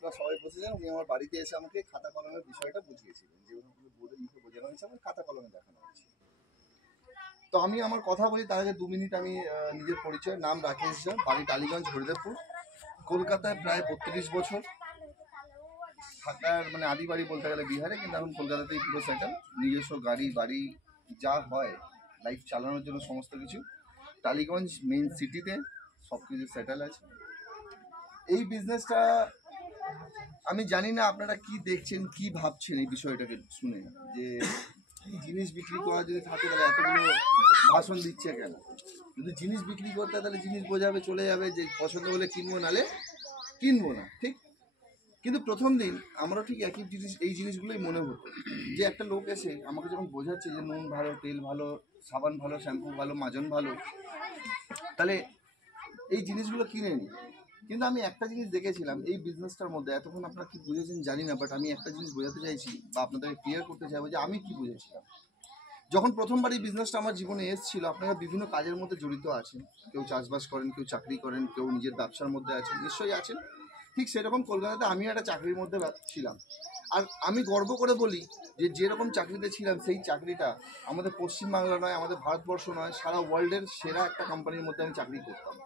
আপনারা সবাই বসেছেন, উনি আমার বাড়িতে এসে আমাকে খাতা কলমের বিষয়টা বুঝিয়েছিলেন, যেভাবে বোর্ডে লিখে বোঝানো হয়েছে আমার খাতা কলমে দেখানো হয়েছে। তো আমি আমার কথা বলি তার আগে 2 মিনিট আমি নিজের পরিচয়। নাম রাকেশ ঝা, বাড়ি টালিগঞ্জ, হরিদেবপুর, কলকাতায় প্রায় 32 বছর থাকার, মানে আদি বাড়ি বলতে গেলে বিহারে, কিন্তু এখন কলকাতাতেই পুরো সেটেল। নিজস্ব গাড়ি বাড়ি যা হয় লাইফ চালানোর জন্য সমস্ত কিছু টালিগঞ্জ মেইন সিটিতে সব কিছু সেটেল আছে। এই বিজনেসটা আমি জানি না আপনারা কি দেখছেন, কি ভাবছেন এই বিষয়টাকে শুনে, যে কি জিনিস বিক্রি করা যদি থাকে তাহলে এতগুলো ভাষণ দিচ্ছে কেন? যদি জিনিস বিক্রি করতে তাহলে জিনিস বোঝাবে, চলে যাবে, যে পছন্দ হলে কিনবো, নালে কিনবো না, ঠিক? কিন্তু প্রথম দিন আমারও ঠিক একই জিনিস, এই জিনিসগুলোই মনে হতো, যে একটা লোক এসে আমাকে যখন বোঝাচ্ছে যে নুন ভালো, তেল ভালো, সাবান ভালো, শ্যাম্পু ভালো, মাজন ভালো, তাহলে এই জিনিসগুলো কিনে নিই। কিন্তু আমি একটা জিনিস দেখেছিলাম এই বিজনেসটার মধ্যে, এতক্ষণ আপনারা কি বুঝেছেন জানি না, বাট আমি একটা জিনিস বোঝাতে চাইছি বা আপনাদেরকে ক্লিয়ার করতে চাইবো যে আমি কি বুঝেছিলাম। যখন প্রথমবার এই বিজনেসটা আমার জীবনে এসেছিল, আপনারা বিভিন্ন কাজের মধ্যে জড়িত আছেন, কেউ চাষবাস করেন, কেউ চাকরি করেন, কেউ নিজের ব্যবসার মধ্যে আছেন, নিশ্চয়ই আছেন। ঠিক সেরকম কলকাতাতে আমিও একটা চাকরির মধ্যে ছিলাম। আর আমি গর্ব করে বলি যে যেরকম চাকরিতে ছিলাম সেই চাকরিটা আমাদের পশ্চিমবাংলা নয়, আমাদের ভারতবর্ষ নয়, সারা ওয়ার্ল্ডের সেরা একটা কোম্পানির মধ্যে আমি চাকরি করতাম।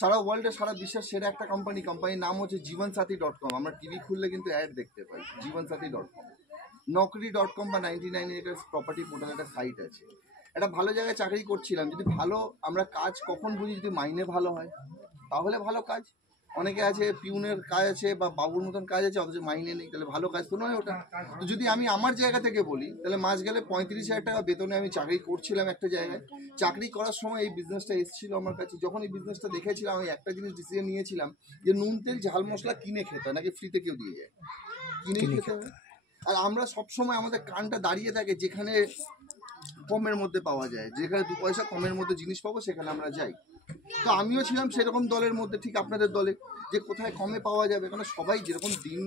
সারা ওয়ার্ল্ডে, সারা বিশ্বের সেরা একটা কোম্পানির নাম হচ্ছে জীবনসাথী.com। আমরা টিভি খুললে কিন্তু অ্যাড দেখতে পাই জীবনসাথী.com। নকরি.com বা 99 একটা প্রপার্টি পোর্টাল একটা সাইট আছে। একটা ভালো জায়গায় চাকরি করছিলাম। যদি ভালো আমরা কাজ কখন বুঝি, যদি মাইনে ভালো হয় তাহলে ভালো কাজ। অনেকে আছে পিউনের কাজ আছে বা বাবুর মতন কাজ আছে, অথচ মাইনে নেই, তাহলে ভালো কাজ তো নয় ওটা। তো যদি আমি আমার জায়গা থেকে বলি, তাহলে মাস গেলে 35,000 টাকা বেতনে আমি চাকরি করছিলাম একটা জায়গায়। চাকরি করার সময় এই বিজনেসটা এসেছিল আমার কাছে। যখন এই বিজনেসটা দেখেছিলাম, আমি একটা জিনিস ডিসিশন নিয়েছিলাম যে নুন তেল ঝাল মশলা কিনে খেতে হয়, নাকি ফ্রিতে কেউ দিয়ে যায়, কিনেই খেতে হয়। আর আমরা সবসময় আমাদের কানটা দাঁড়িয়ে থাকে যেখানে কমের মধ্যে পাওয়া যায়, যেখানে 2 পয়সা কমের মধ্যে জিনিস পাবো সেখানে আমরা যাই। তো আমিও ছিলাম সেরকম দলের মধ্যে, ঠিক আপনাদের দলে, যে কোথায় কমে পাওয়া যাবে। কারণ সবাই যেরকম দিন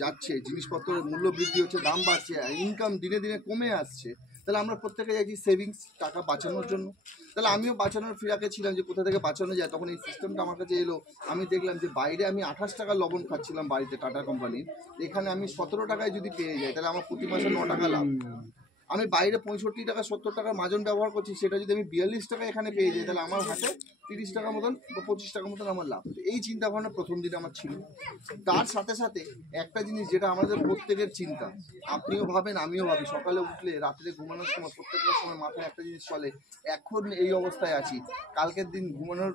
যাচ্ছে, জিনিসপত্রের মূল্য বৃদ্ধি হচ্ছে, দাম বাড়ছে, ইনকাম দিনে দিনে কমে আসছে, তাহলে আমরা প্রত্যেকে চাইছি সেভিংস, টাকা বাঁচানোর জন্য। তাহলে আমিও বাঁচানোর ফিরাকে ছিলাম যে কোথা থেকে বাঁচানো যায়। তখন এই সিস্টেমটা আমার কাছে এলো। আমি দেখলাম যে বাইরে আমি 28 টাকা লবণ খাচ্ছিলাম বাড়িতে টাটা কোম্পানির, এখানে আমি 17 টাকায় যদি পেয়ে যাই তাহলে আমার প্রতি মাসে 9 টাকা লাভ। আমি বাইরে 65 টাকা 70 টাকার মাজন ব্যবহার করছি, সেটা যদি আমি 42 টাকা এখানে পেয়ে যাই তাহলে আমার হাতে 30 টাকা মতন বা 25 টাকা মতন আমার লাভ। এই চিন্তা ভাবনা প্রথম দিন আমার ছিল। তার সাথে সাথে একটা জিনিস যেটা আমাদের প্রত্যেকের চিন্তা, আপনিও ভাবেন আমিও ভাবি, সকালে উঠলে রাত্রে ঘুমানোর সময় প্রত্যেকটা সময় মাথায় একটা জিনিস চলে, এখন এই অবস্থায় আছি, কালকের দিন ঘুমানোর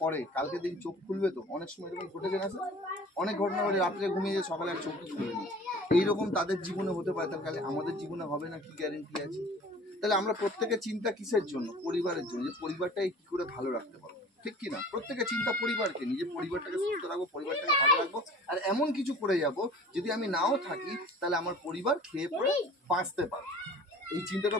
পরে কালকের দিন চোখ খুলবে তো। অনেক সময় এরকম ঘটেছে না স্যার? অনেক ঘটনা ঘটে, রাত্রে ঘুমিয়ে যায়, সকালে আর চোখই খুলেনি। এইরকম তাদের জীবনে হতে পারে, তাহলে আমাদের জীবনে হবে না কি গ্যারেন্টি আছে? তাহলে আমরা প্রত্যেকের চিন্তা কিসের জন্য? পরিবারের জন্য, যে পরিবারটাকে কি করে ভালো রাখতে পারবো, ঠিক কিনা? প্রত্যেকের চিন্তা পরিবারকে নিয়ে, যে পরিবারটাকে সুস্থ রাখবো, পরিবারটাকে ভালো রাখবো, আর এমন কিছু করে যাব যদি আমি নাও থাকি তাহলে আমার পরিবার খেয়ে পড়ে বাঁচতে পারবে। এই চিন্তাটা